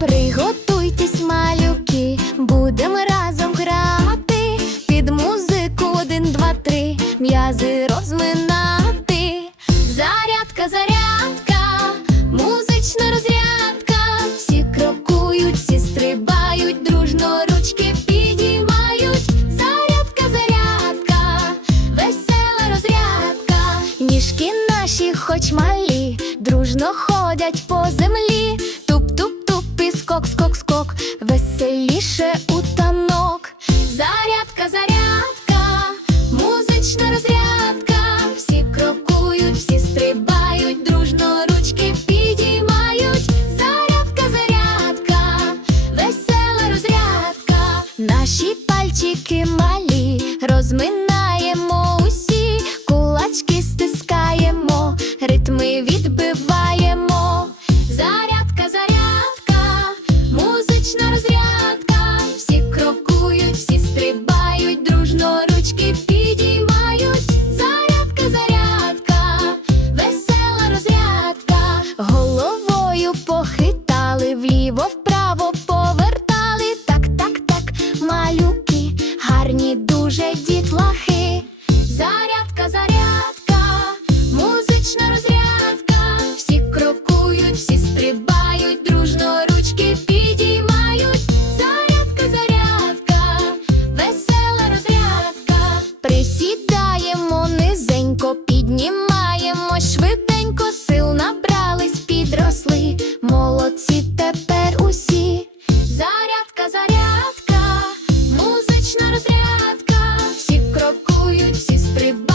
Приготуйтесь, малюки, будемо разом грати. Під музику один, два, три, м'язи розминати. Зарядка, зарядка, музична розрядка. Всі крокують, всі стрибають, дружно ручки піднімають, Зарядка, зарядка, весела розрядка. Ніжки наші, хоч малі, дружно ходять по землі. Пальчики малі, розминаємо усі, кулачки стискаємо, ритми відбиваємо. Швиденько сил набрались, підросли, молодці тепер усі. Зарядка, зарядка, музична розрядка, всі крокують, всі стрибають.